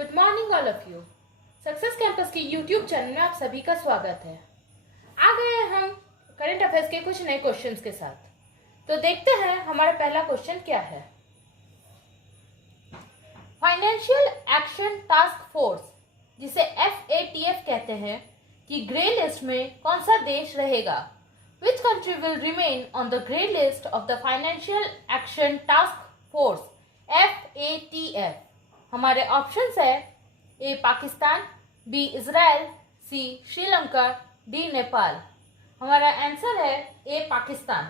Good morning all of you. Success campus की YouTube channel में आप सभी का स्वागत है। आ गए हैं हम करंट अफेयर्स के कुछ नए क्वेश्चंस के साथ। तो देखते हैं हमारा पहला क्वेश्चन क्या है। फाइनेंशियल एक्शन टास्क फोर्स, जिसे FATF कहते हैं, कि ग्रे लिस्ट में कौन सा देश रहेगा? Which country will remain on the grey list of the financial action task force FATF? हमारे ऑप्शंस है ए पाकिस्तान, बी इजराइल, सी श्रीलंका, डी नेपाल। हमारा आंसर है ए पाकिस्तान।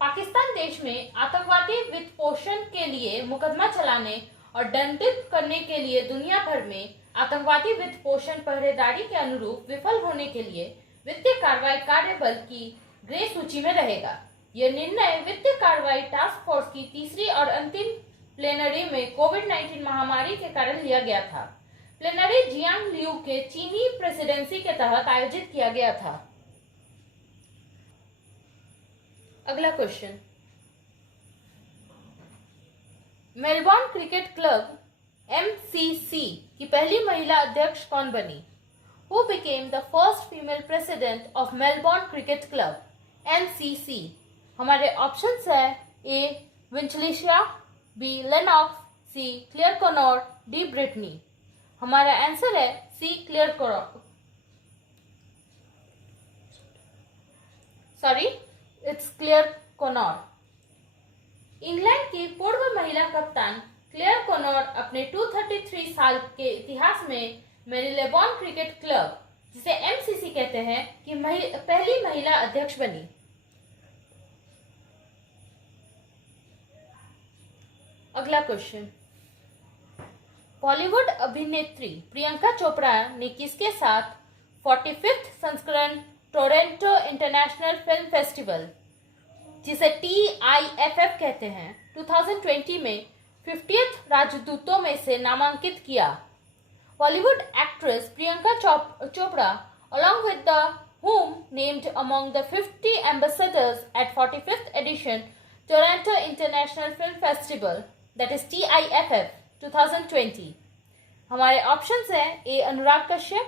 पाकिस्तान देश में आतंकवादी वित्त पोषण के लिए मुकदमा चलाने और दंडित करने के लिए दुनिया भर में आतंकवादी वित्त पोषण पहरेदारी के अनुरूप विफल होने के लिए वित्तीय कार्रवाई कार्य बल की ग्रे सूची में रहेगा। यह निर्णय वित्तीय कार्रवाई टास्क फोर्स की तीसरी और अंतिम प्लेनरी में कोविड-19 महामारी के कारण लिया गया था। प्लेनरी जियांग लियू के चीनी प्रेसिडेंसी के तहत आयोजित किया गया था। अगला question, Melbourne cricket club MCC की पहली महिला अध्यक्ष कौन बनी? Who became the first female president of Melbourne Cricket Club MCC? हमारे ऑप्शंस है ए विंचलिशिया, B Lennox, C Clare Connor, डी ब्रिटनी। हमारा आंसर है C Clare Connor. Sorry, it's Clare Connor. England की पूर्व महिला कप्तान क्लेयर कॉनोर अपने 233 साल के इतिहास में मेरीलेबॉर्न क्रिकेट क्लब, जिसे MCC कहते हैं, कि पहली महिला अध्यक्ष बनी। अगला क्वेश्चन, बॉलीवुड अभिनेत्री प्रियंका चोपड़ा ने किसके साथ 45th संस्करण टोरंटो इंटरनेशनल फिल्म फेस्टिवल, जिसे TIFF कहते हैं, 2020 में 50th राजदूतों में से नामांकित किया? Bollywood actress Priyanka Chopra along with the whom named among the 50 ambassadors at 45th edition Toronto International Film Festival, that is TIFF 2020। हमारे ऑप्शंस हैं ए अनुराग कश्यप,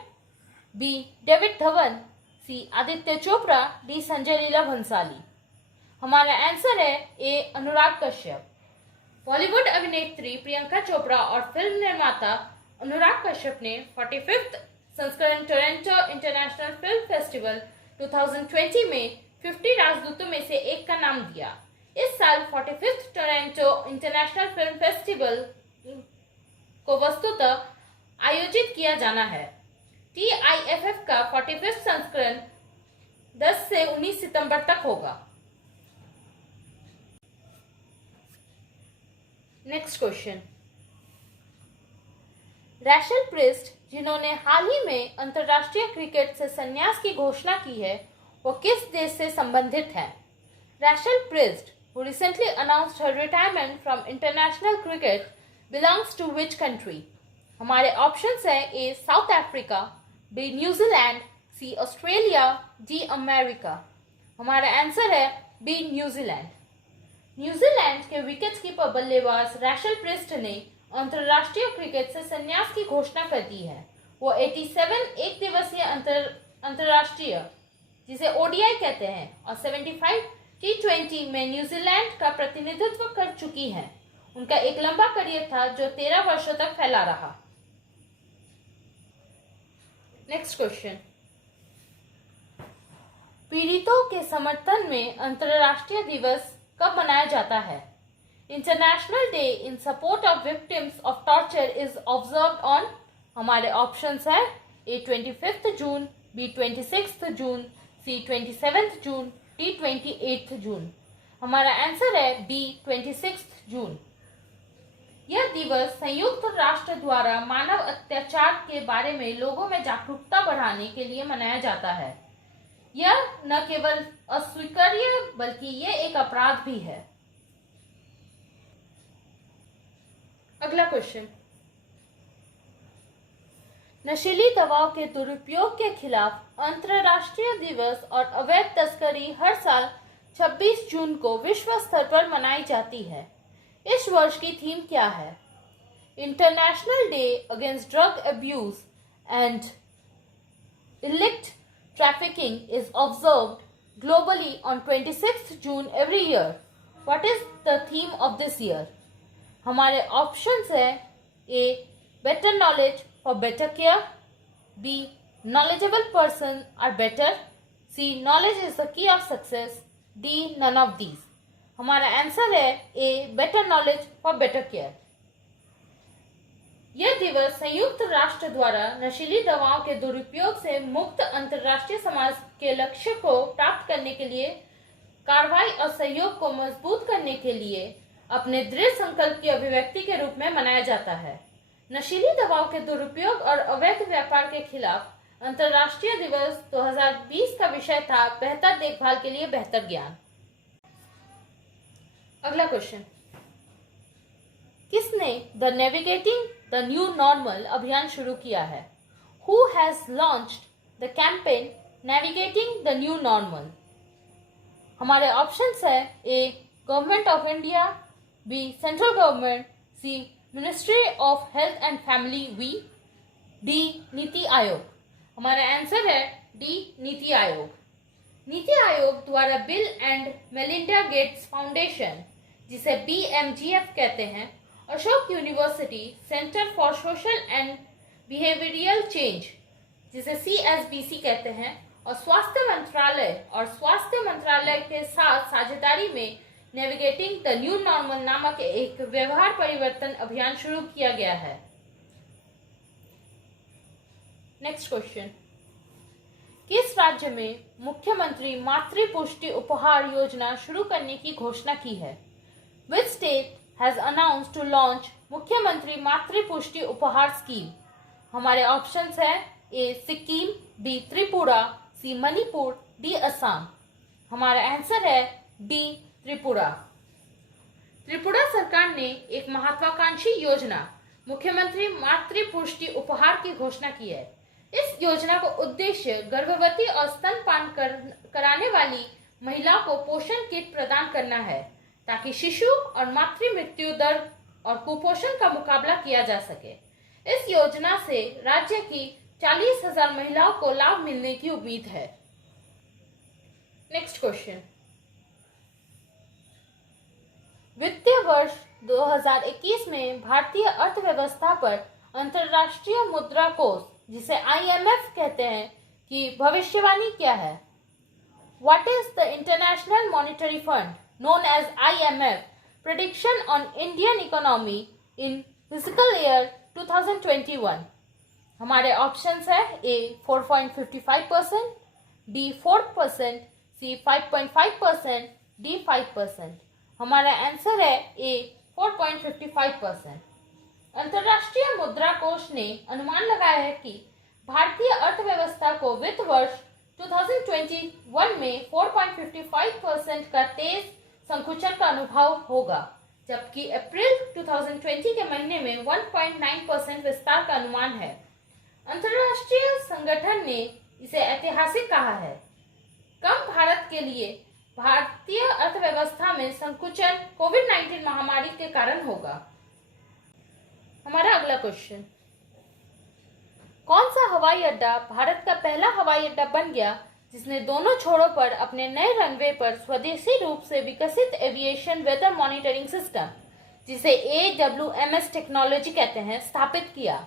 बी डेविड धवन, सी आदित्य चोपड़ा, डी संजय लीला भंसाली। हमारा आंसर है ए अनुराग कश्यप। बॉलीवुड अभिनेत्री प्रियंका चोपड़ा और फिल्म निर्माता अनुराग कश्यप ने 45th संस्करण टोरंटो इंटरनेशनल फिल्म फेस्टिवल 2020 में 50 राजदूतों में से एक का नाम दिया। इस साल 45th Toronto international film festival को वस्तुतः आयोजित किया जाना है। TIFF का 45th संस्करण 10 से 19 सितंबर तक होगा। नेक्स्ट क्वेश्चन, रैशल प्रिस्ट, जिन्होंने हाल ही में अंतर्राष्ट्रीय क्रिकेट से संन्यास की घोषणा की है, वो किस देश से संबंधित है? Racial priest, who recently announced her retirement from international cricket, belongs to which country? हमारे ऑप्शंस हैं ए साउथ अफ्रीका, बी न्यूजीलैंड, सी ऑस्ट्रेलिया, डी अमेरिका। हमारा आंसर है बी न्यूजीलैंड। न्यूजीलैंड के विकेट कीपर बल्लेबाज रैशल प्रिस्ट ने अंतर्राष्ट्रीय क्रिकेट से संन्यास की घोषणा कर दी है। वो 87 एक दिवसीय अंतर्राष्ट्रीय, जिसे ODI कहते हैं, और 75 T20 में न्यूजीलैंड का प्रतिनिधित्व कर चुकी हैं। उनका एक लंबा करियर था जो 13 वर्षों तक फैला रहा। नेक्स्ट क्वेश्चन, पीड़ितों के समर्थन में अंतर्राष्ट्रीय दिवस कब मनाया जाता है? International day in support of victims of torture is observed on. हमारे ऑप्शंस है ए 25 जून, बी 26 जून, सी 27 जून, डी 28 जून। हमारा आंसर है बी 26 जून। यह दिवस संयुक्त राष्ट्र द्वारा मानव अत्याचार के बारे में लोगों में जागरूकता बढ़ाने के लिए मनाया जाता है। यह न केवल अस्वीकार्य बल्कि यह एक अपराध भी है। अगला क्वेश्चन, नशीली दवाओं के दुरुपयोग के खिलाफ अंतर्राष्ट्रीय दिवस और अवैध तस्करी हर साल 26 जून को विश्व स्तर पर मनाई जाती है। इस वर्ष की थीम क्या है? International Day Against Drug Abuse and Illicit Trafficking is observed globally on 26th June every year. What is the theme of this year? हमारे ऑप्शंस है A. Better knowledge for better care. B. Knowledgeable person are better. C. Knowledge is the key of success. D. None of these. हमारा answer है A. Better knowledge for better care. यह दिवस संयुक्त राष्ट्र द्वारा नशीली दवाओं के दुरुपयोग से मुक्त अंतर्राष्ट्रीय समाज के लक्ष्य को प्राप्त करने के लिए कार्रवाई और सहयोग को मजबूत करने के लिए अपने दृढ़ संकल्प की अभिव्यक्ति के रूप में मनाया जाता है। नशीली दवाओं के दुरुपयोग और अवैध व्यापार के खिलाफ अंतर्राष्ट्रीय दिवस 2020 का विषय था बेहतर देखभाल के लिए बेहतर ज्ञान। अगला क्वेश्चन, किसने the navigating the new normal अभियान शुरू किया है? Who has launched the campaign Navigating the New Normal? हमारे ऑप्शंस है A. Government of India, B. Central government, C. Ministry of health and family we, D. Niti आयोग। हमारा answer है D. Niti आयोग। नीति आयोग द्वारा bill and Melinda Gates foundation, जिसे BMGF कहते हैं, Ashok university centre for social and behavioural change, जिसे CSBC कहते हैं, और स्वास्थ्य मंत्रालय के साथ साझेदारी में नेविगेटिंग द न्यू नॉर्मल नामक एक व्यवहार परिवर्तन अभियान शुरू किया गया है। नेक्स्ट क्वेश्चन, किस राज्य में मुख्यमंत्री मातृ पुष्टि उपहार योजना शुरू करने की घोषणा की है? Which state has announced to launch मुख्यमंत्री मातृ पुष्टि उपहार स्कीम? हमारे ऑप्शंस है A. Sikkim, B. Tripura, C. Manipur, D. Assam. हमारा आंसर है D. त्रिपुरा। त्रिपुरा सरकार ने एक महत्वाकांक्षी योजना मुख्यमंत्री मातृ पुष्टि उपहार की घोषणा की है। इस योजना का उद्देश्य गर्भवती और स्तनपान कराने वाली महिलाओं को पोषण किट प्रदान करना है, ताकि शिशु और मातृ मृत्यु दर और कुपोषण का मुकाबला किया जा सके। इस योजना से राज्य की 40,000 महिलाओं को लाभ मिलने की उम्मीद है। नेक्स्ट क्वेश्चन, वित्तीय वर्ष 2021 में भारतीय अर्थव्यवस्था पर अंतर्राष्ट्रीय मुद्रा कोष, जिसे IMF कहते हैं, की भविष्यवाणी क्या है? What is the International Monetary Fund, known as IMF, prediction on Indian economy in fiscal year 2021? हमारे ऑप्शंस है A. 4.55%, D. 4%, C. 5.5%, D. 5%। हमारा आंसर है A. 4.55%। अंतर्राष्ट्रीय मुद्रा कोष ने अनुमान लगाया है कि भारतीय अर्थव्यवस्था को वित्त वर्ष 2021 में 4.55% का तेज संकुचन का अनुभव होगा, जबकि अप्रैल 2020 के महीने में 1.9% विस्तार का अनुमान है। अंतर्राष्ट्रीय संगठन ने इसे ऐतिहासिक कहा है। कम भारत के लिए भारतीय अर्थव्यवस्था में संकुचन कोविड-19 महामारी के कारण होगा। हमारा अगला क्वेश्चन, कौन सा हवाई अड्डा भारत का पहला हवाई अड्डा बन गया जिसने दोनों छोरों पर अपने नए रनवे पर स्वदेशी रूप से विकसित एविएशन वेदर मॉनिटरिंग सिस्टम, जिसे AWMS टेक्नोलॉजी कहते हैं, स्थापित किया?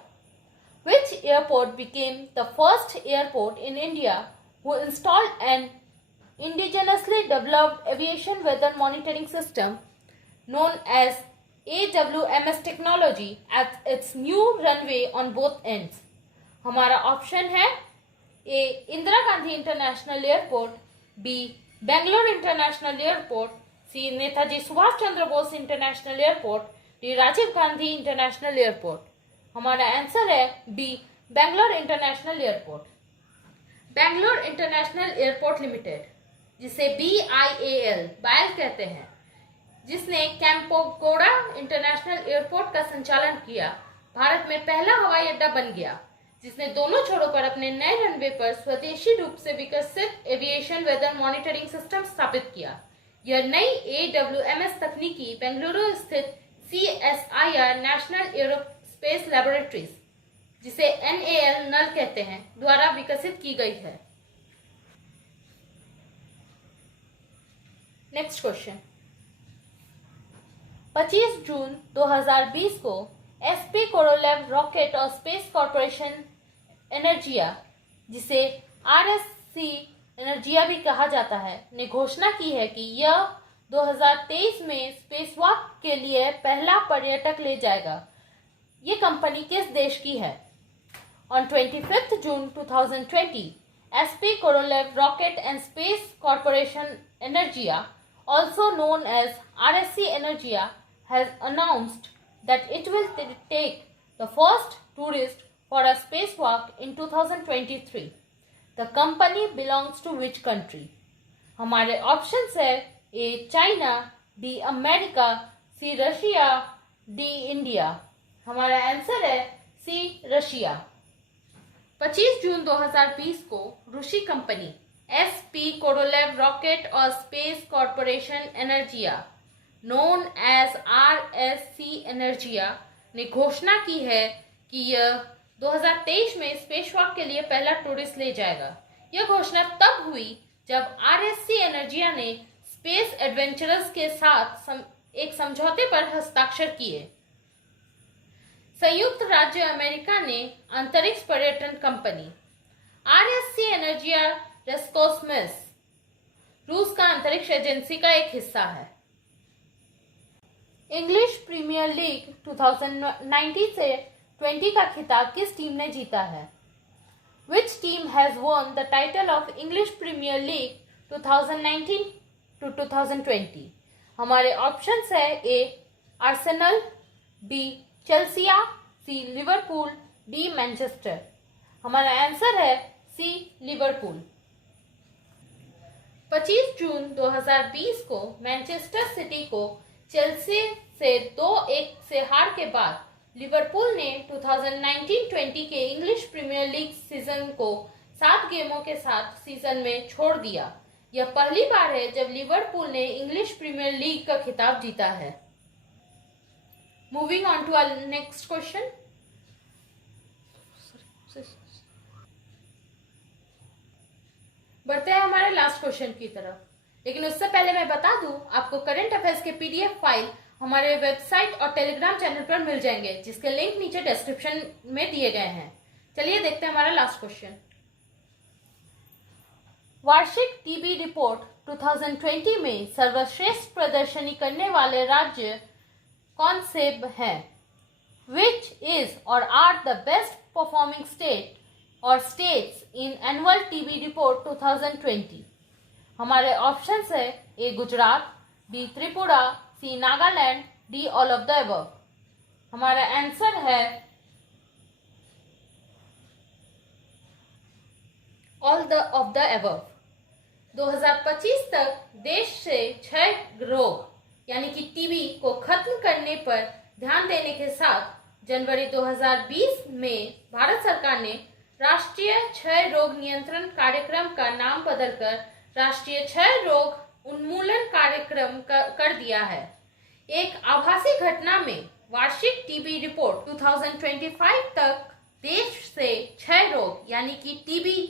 Which airport became the first airport in India who installed an indigenously developed aviation weather monitoring system known as AWMS technology at its new runway on both ends? हमारा option है A. Indira Gandhi international airport, B. Bangalore international airport, C. Netaji Subhash Chandra Bose international airport, D. Rajiv Gandhi international airport. हमारा answer है B. Bangalore international airport. Bangalore international airport limited, जिसे BIAL कहते हैं, जिसने कैंपोगोड़ा international airport का संचालन किया, भारत में पहला हवाई अड्डा बन गया जिसने दोनों छोरों पर अपने नए रनवे पर स्वदेशी रूप से विकसित एविएशन वेदर मॉनिटरिंग सिस्टम स्थापित किया। यह नई AWMS तकनीकी बेंगलुरु स्थित CSIR नेशनल स्पेस लैबोरेटरीज, जिसे NAL नल कहते हैं, द्वारा विकसित की गई है। Next question. 25 जून 2020 को SP कोरोलेव रॉकेट और स्पेस कॉरपोरेशन एनर्जिया, जिसे RSC एनर्जिया भी कहा जाता है, ने घोषणा की है कि यह 2023 में स्पेसवॉक के लिए पहला पर्यटक ले जाएगा। ये कंपनी किस देश की है? On 25th June 2020, SP Korolev Rocket and Space Corporation Energia, also known as RSC Energia, has announced that it will take the first tourist for a spacewalk in 2023. The company belongs to which country? हमारे options है A China, B America, C Russia, D India. हमारा answer है C Russia. 25 June 2020 को रूसी कंपनी SP Korolev rocket और space corporation Energia, known as RSC Energia, ने घोषणा की है कि यह 2023 में स्पेसवॉक के लिए पहला टूरिस्ट ले जाएगा। यह घोषणा तब हुई जब RSC एनर्जिया ने स्पेस एडवेंचरर्स के साथ एक समझौते पर हस्ताक्षर किए। संयुक्त राज्य अमेरिका ने अंतरिक्ष पर्यटन कंपनी RSC एनर्जिया रेस्कोस्मोस, रूस का अंतरिक्ष एजेंसी का एक हिस्सा है। इंग्लिश प्रीमियर लीग 2019 से 20 का खिताब किस टीम ने जीता है? Which team has won the title of English Premier League 2019 to 2020? हमारे ऑप्शंस है A Arsenal, B Chelsea, C Liverpool, D Manchester. हमारा आंसर है C लिवरपूल। 25 जून 2020 को मैनचेस्टर सिटी को चेल्सी से 2-1 से हार के बाद लिवरपूल ने 2019-20 के इंग्लिश प्रीमियर लीग सीजन को 7 गेमों के साथ सीजन में छोड़ दिया। यह पहली बार है जब लिवरपूल ने इंग्लिश प्रीमियर लीग का खिताब जीता है। Moving on to our next question. बढ़ते हैं हमारे लास्ट क्वेश्चन की तरफ, लेकिन उससे पहले मैं बता दूं, आपको करंट अफेयर्स के PDF फाइल हमारे वेबसाइट और टेलीग्राम चैनल पर मिल जाएंगे, जिसके लिंक नीचे डिस्क्रिप्शन में दिए गए हैं। चलिए देखते हैं हमारा लास्ट क्वेश्चन। वार्षिक टीबी रिपोर्ट 2020 में सर्वश्रेष्ठ प्रदर्शनी करने वाले राज्य कौन से हैं? Which is or are the best performing state or states in annual TB report 2020? हमारे ऑप्शंस है A Gujarat, B Tripura, C Nagaland, D all of the above. हमारा आंसर है ऑल ऑफ द अबव। 2025 तक देश से क्षय रोग यानी कि टीबी को खत्म करने पर ध्यान देने के साथ जनवरी 2020 में भारत सरकार ने राष्ट्रीय क्षय रोग नियंत्रण कार्यक्रम का नाम बदलकर राष्ट्रीय क्षय रोग उन्मूलन कार्यक्रम कर दिया है। एक आभासी घटना में वार्षिक टीबी रिपोर्ट 2025 तक देश से क्षय रोग यानी कि टीबी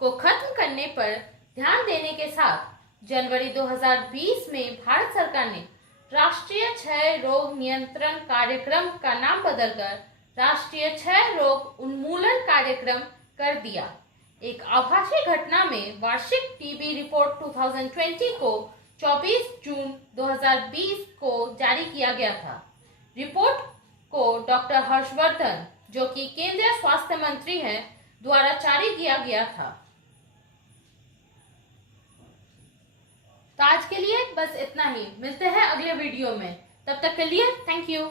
को खत्म करने पर ध्यान देने के साथ जनवरी 2020 में भारत सरकार ने राष्ट्रीय क्षय रोग नियंत्रण कार्यक्रम का नाम बदलकर राष्ट्रीय क्षय रोग उन्मूलन कार्यक्रम कर दिया। एक आभासी घटना में वार्षिक टीबी रिपोर्ट 2020 को 24 जून 2020 को जारी किया गया था। रिपोर्ट को डॉक्टर हर्षवर्धन, जो कि केंद्रीय स्वास्थ्य मंत्री हैं, द्वारा जारी किया गया था। तो आज के लिए बस इतना ही। मिलते हैं अगले वीडियो में, तब तक के लिए थैंक यू।